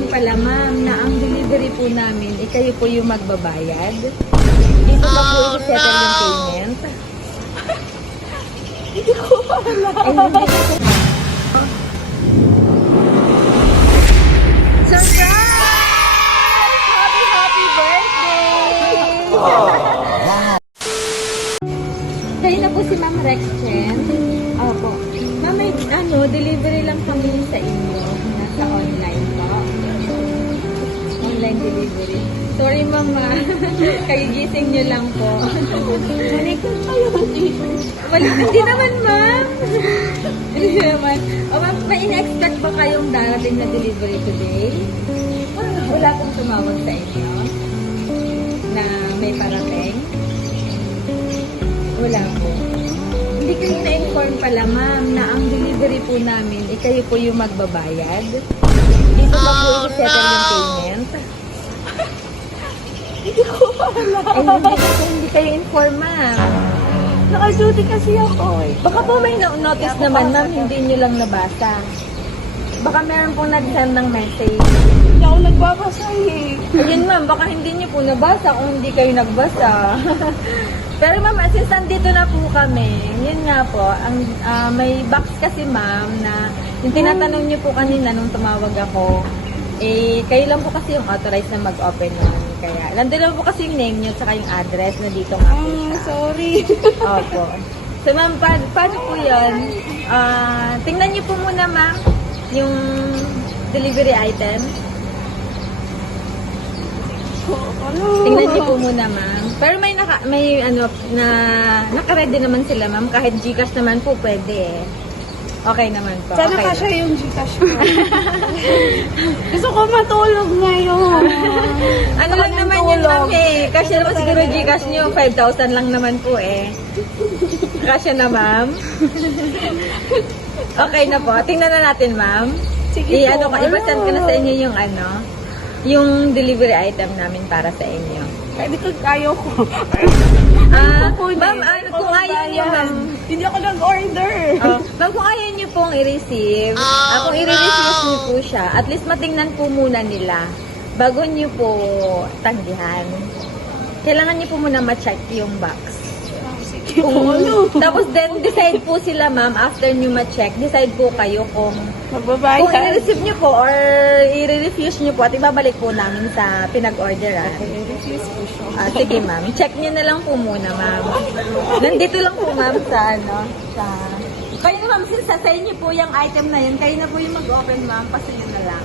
na-inform pala, ma'am, na ang delivery po namin, kayo po yung magbabayad. Dito ba po i-settle yung payment? Hindi ko alam. Ay, hindi ko. Surprise! Happy birthday! Kayo na po si Ma'am Rexchen. Opo. Ma'am, may delivery lang kami sa inyo. Nasa online po. Online delivery. Sorry, Mama. Kagigising nyo lang po. Wala, hindi naman, Ma'am. Hindi naman. O, Ma'am, may in-expect ba kayong darating na delivery today? Wala pong tumawag sa inyo na may parating? Wala po. Hindi kayo na-inform pala, ma'am, na ang delivery po namin, kayo po yung magbabayad. Dito ba po i-settle yung payment? Hindi ko alam. Ay, hindi kayo inform, ma'am. Naka-duty kasi ako eh. Baka po may notice naman, ma'am, hindi nyo lang nabasa. Baka meron pong nag-send ng message. Hindi ako nagbabasa eh. Ayun, ma'am, baka hindi nyo po nabasa kung hindi kayo nagbasa. Pero ma'am, since nandito na po kami, yun nga po, may box kasi ma'am na yung tinatanong nyo po kanina nung tumawag ako, kayo lang po kasi yung authorized na mag-open nun. Kaya, nandun lang po kasi yung name nyo at yung address na dito nga po siya. Sorry. Opo. So ma'am, paano po yun? Tingnan nyo po muna ma'am, yung delivery item. Tingnan niyo po muna, ma'am. Pero may naka-ready naman sila, ma'am. Kahit GCash naman po pwede eh. Okay naman po. Sana okay kasya yung Gcash ko. Gusto ko matulog ngayon. Ano lang naman yun, ma'am eh. Kasya naman siguro GCash niyo. 5,000 lang naman po eh. Kasya na, ma'am. Okay na po. Tingnan na natin, ma'am. Sige po. Ibasend ko na sa inyo yung delivery item namin para sa inyo. Pwede ko ayaw ko. Ma'am, kung ayaw niyo, ma'am. Hindi ako nag-order. Ma'am, kung ayaw niyo pong i-receive, kung i-refuse niyo po siya, at least matingnan po muna nila bago niyo po tanggihan. Kailangan niyo po muna ma-check yung box. Sige po. Tapos then, decide po sila, ma'am, after niyo ma-check, decide po kayo kung Magbabayad. kung i-receive niyo po or i-refuse niyo po at ibabalik po namin sa pinag-orderan. Refuse po siya. Sige, ma'am. Check niyo na lang po muna, ma'am. Nandito lang po, ma'am, sa kayo na, ma'am, since sa inyo po yung item na yun, kayo na po yung mag-open, ma'am. Pasuyo na lang.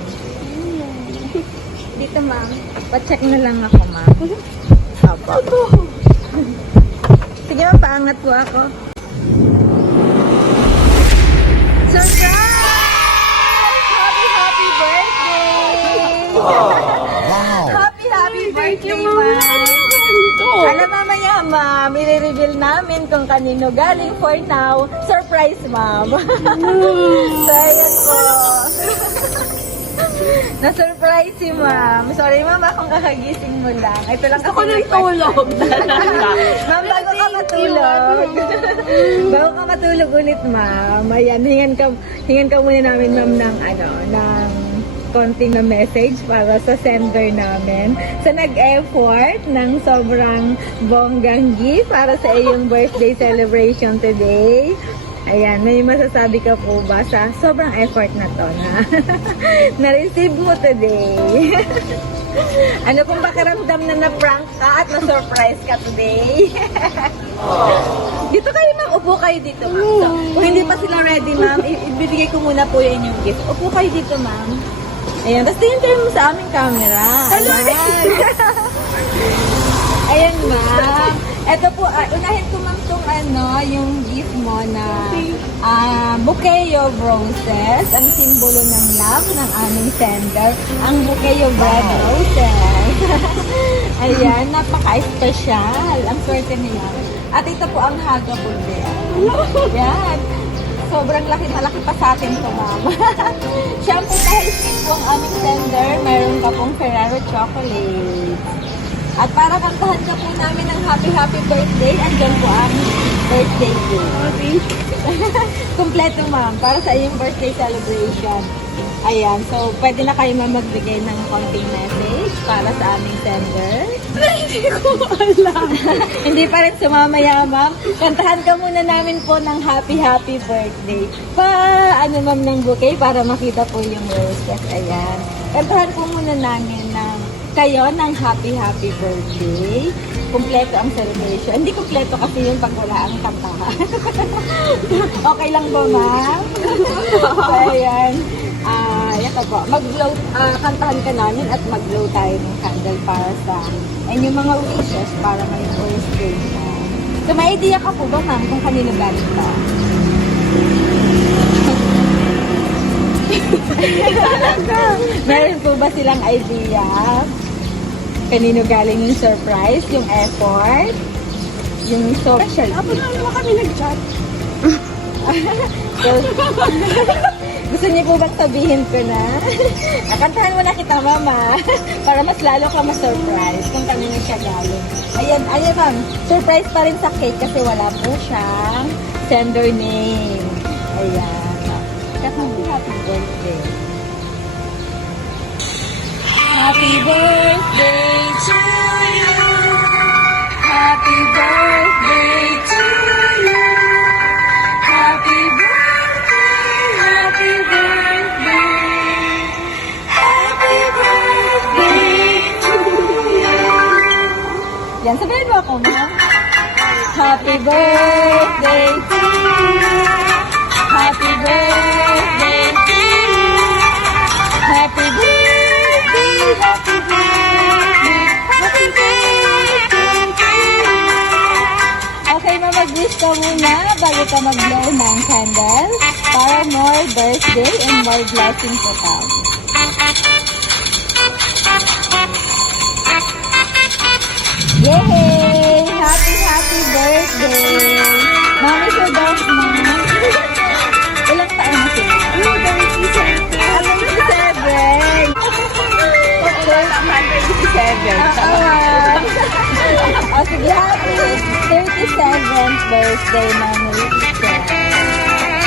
Dito, ma'am. Pa-check na lang ako, ma'am. Opo. Sige, ma'am, paangat po ako. Surprise! Happy birthday! Happy birthday, ma'am! Alam mamaya, ma'am, i-reveal namin kung kanino galing. For now, surprise, ma'am. So, ayan po. Na-surprise si ma'am. Sorry, ma'am, akong kakagising mo lang. Ito lang Gusto ko ng tulog. Ma'am, bago ka matulog. Bago ka matulog ulit, ma'am. Ayan, hingan ka muna namin, ma'am, ng konting na message para sa sender namin. Sa nag-effort ng sobrang bonggang gift para sa iyong birthday celebration today. Ayan, may masasabi ka po ba sa sobrang effort na to na-receive mo today? Ano pong pakiramdam na na-prank ka at na-surprise ka today? Dito kayo, ma'am. Upo kayo dito, ma'am. So, kung hindi pa sila ready, ma'am, ibibigay ko muna po yung inyong gift. Upo kayo dito, ma'am. Ayan, tapos tingin mo sa aming camera. Ayan. Ayan, ma'am. Ito po, unahin ko, ma'am, itong yung gift mo na bouquet of roses, ang simbolo ng love ng aming sender, ang bouquet of red roses. Ayan, napaka-special. Ang swerte niya. At ito po ang haga po din. Ayan. Sobrang malaki pa sa atin ito, ma'am. Siyempre, dahil sweet po ang aming sender, mayroon ka pong Ferrero chocolate. At para kantahan ka po namin ng happy birthday, andyan po ang birthday cake. Kompleto, ma'am, para sa iyong birthday celebration. Ayan, so pwede na kayo magbigay ng konting message para sa aming sender. Hindi ko alam. Hindi pa rin sumamaya, ma'am. Kantahan ka muna namin po ng happy birthday. Ano ma'am ng bouquet para makita po yung roses. Ayan. Kantahan po muna namin ng kayo ng happy birthday. Kumpleto ang celebration. Hindi kumpleto kasi yun pag wala ang kantahan. Okay lang ba, ma'am? Ayan. Ito po. Mag-blow, kantahan ka namin at mag-blow tayo ng candle para sa and yung mga wishes para ngayong birthday mo. So, may idea ka po ba, ma'am, kung kanino galing ka? Meron po ba silang idea? Kanino galing yung surprise, yung effort, yung social? Tapos na naman kami nag-chat. So, gusto niyo po ba sabihin ko na? Kantahan mo na kita, mama. Para mas lalo ka ma-surprise kung kanino siya galing. Ayan, ma'am. Surprise pa rin sa cake kasi wala po siyang sender name. Ayan. Happy birthday. Happy birthday to you. Happy birthday to you. Happy birthday, happy birthday. Happy birthday to you. Yan, sabihin mo ako, ma'am. Happy birthday to you. Happy birthday to you. Happy birthday, happy birthday, happy birthday to you. Okay, ma'am, mag-wish ka muna bago ka mag-blow ng candle para more birthday and more blessing po tayo. Yay! Happy birthday! Mami, so dance, ma'am. Ilang taon na sila? 27. 127. O sige, happy 37th birthday, Mami Richard.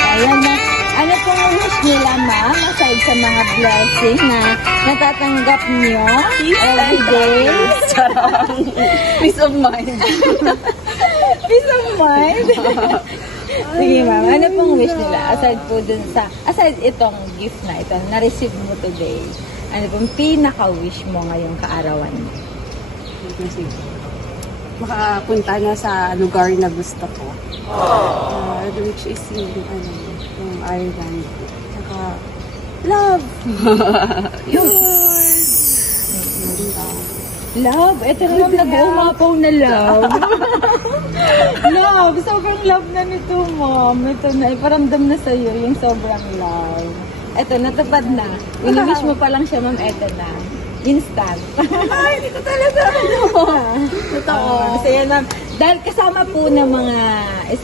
Ayan na. Ano pong wish nila, ma'am, aside sa mga blessing na natatanggap niyo everyday? Peace of mind. Peace of mind? Sige, ma'am. Ano pong wish nila? Aside itong gift na ito, na-receive mo today, ano pong pinaka-wish mo ngayong kaarawan mo? Makapunta na sa lugar na gusto ko. Which is yung Ireland. Saka, love! Yun! Love? Ito na lang nag-umapaw na love. Love! Sobrang love na nito, mom. Ito na, iparamdam na sa'yo yung sobrang love. Ito, natupad na. Wini-wish mo pa lang siya, ma'am. Ito na. Instant. Ay, hindi ko talaga Totoo. So yan, ma'am. Dahil kasama po ng mga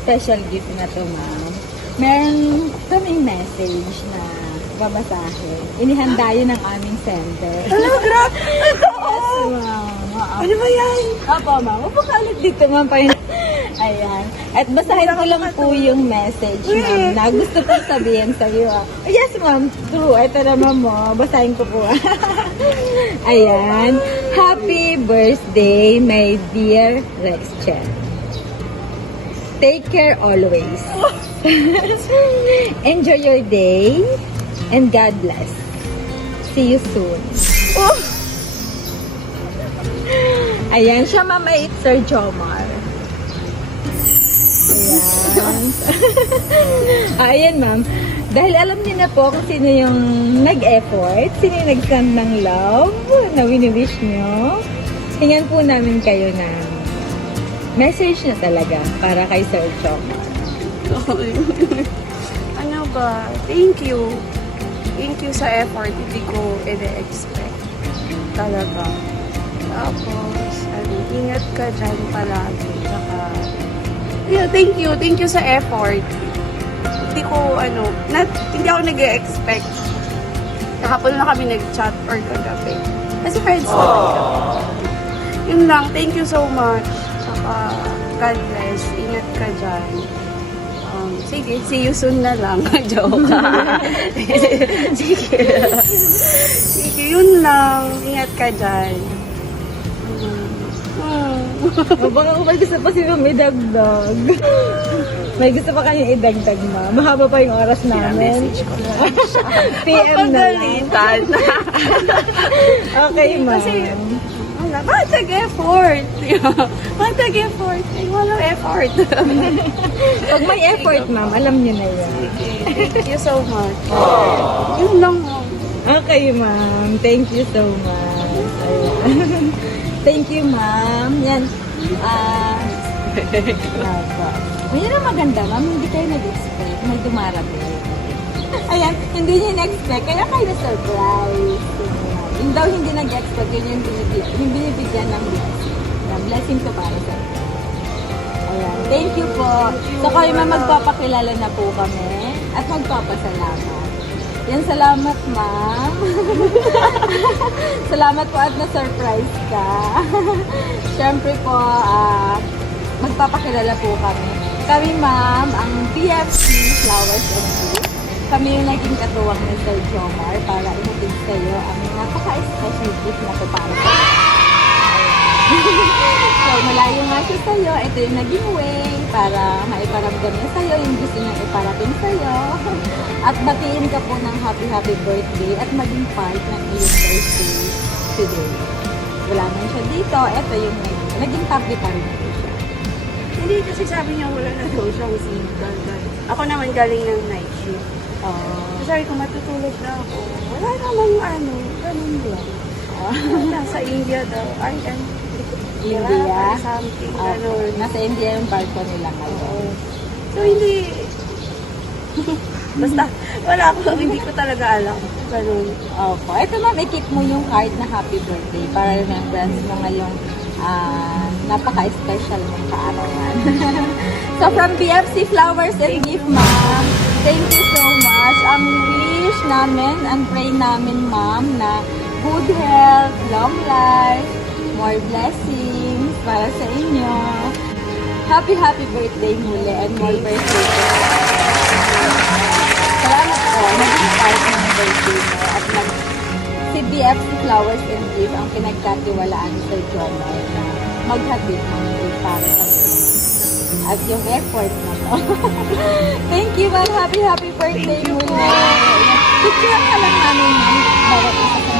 special gift na to, ma'am, meron kaming message na babasahin. Inihanda yun ng aming sender. Hello, grabe! Yes, ma'am. Ano ba yan? Opo, ma'am. Upo ka ulit dito, ma'am. Ayan. At basahin ko lang po yung message, ma'am, na gusto ko sabihin sa iyo. Yes, ma'am. True. Ito naman mo. Basahin ko po. Ayan. Happy birthday, my dear Rex Chen. Take care always. Enjoy your day. And God bless. See you soon. Ayan, siya ma'am ay Sir Jomar. Ayan. Ayan ma'am. Dahil alam niyo na po kung sino yung nag-effort, sino yung nag-send ng love na wini-wish nyo, hingan po namin kayo ng message na talaga para kay Sir Jomar. Ano ba? Thank you. Thank you sa effort. Hindi ko ine-expect. Talaga. Tapos, ingat ka dyan palagi. Saka, yeah, thank you. Thank you sa effort. Hindi ko, hindi ako nag-expect. Kahapon na kami nag-chat or kagabi. Kasi friends ko. Yun lang. Thank you so much. Saka, God bless. Ingat ka dyan. Sige, see you soon na lang. Joke. Sige. Sige, yun lang. Ingat ka dyan. O baka may gusto pa si Ma'am idagdag. May gusto pa kanyang idagdag, Ma'am. Mahaba pa yung oras namin. Message ko lang siya. PM na lang. Papagalitan. Okay, Ma'am. Kasi, wala, matag effort. Matag effort. Ay, walang effort. Pag may effort, Ma'am, alam niyo na yan. Thank you so much. Yun lang. Okay, Ma'am. Thank you so much. Ayan. Thank you, Ma'am. Yan. Yan ang maganda, Ma'am. Hindi kayo nag-expect. May dumarating. Ayan, hindi niya na-expect. Kaya kayo na-surprise. Yung daw hindi nag-expect, yun yung binibigyan ng blessing. Na blessing ko para sa inyo. Ayan. Thank you po. So kayo, Ma'am, magpapakilala na po kami at magpapasalamat. Yan, salamat, Ma'am. Salamat po at na-surprise ka. Siyempre po, magpapakilala po kami. Kami, Ma'am, ang BFC Flowers and Gifts. Kami yung naging katuwang ni Sir Jomar para ihatid sa iyo ang napaka-special gift na to para sa iyo. So, malayo nga siya sa iyo. Ito yung naging way para maiparamdam niya sa iyo yung gusto niya iparating sa iyo. At batiin ka po ng happy birthday at maging part ng iyong birthday today. Wala man siya dito. Ito yung naging happy pa rin po siya. Hindi kasi sabi niya wala na daw siyang sigal. Ako naman galing ng night shift. Sabi ko matutulog na ako. Wala namang ganun lang. Nasa India daw. India. Something, Okay. ganun. Nasa India yung barko nila ngayon. So, hindi... Basta, hindi ko talaga alam. Ganun. Opo. Ito, Ma'am, i-keep mo yung card na happy birthday para remembrance mo ngayong napaka-special mong kaarawan. So, from BFC Flowers and Gift, Ma'am, thank you so much. Ang wish namin and pray namin, Ma'am, na good health, long life, more blessings para sa inyo. Happy birthday muli and more birthday. Salamat po. Naging part ng birthday mo at si BFC Flowers and Gift ang pinagkatiwalaan ni Sir Jomar na maghatid ng gift para sa inyo. At yung effort na to. Thank you, Ma'am. Happy birthday muli. Picture ka lang namin, Ma'am. Bawat isa sa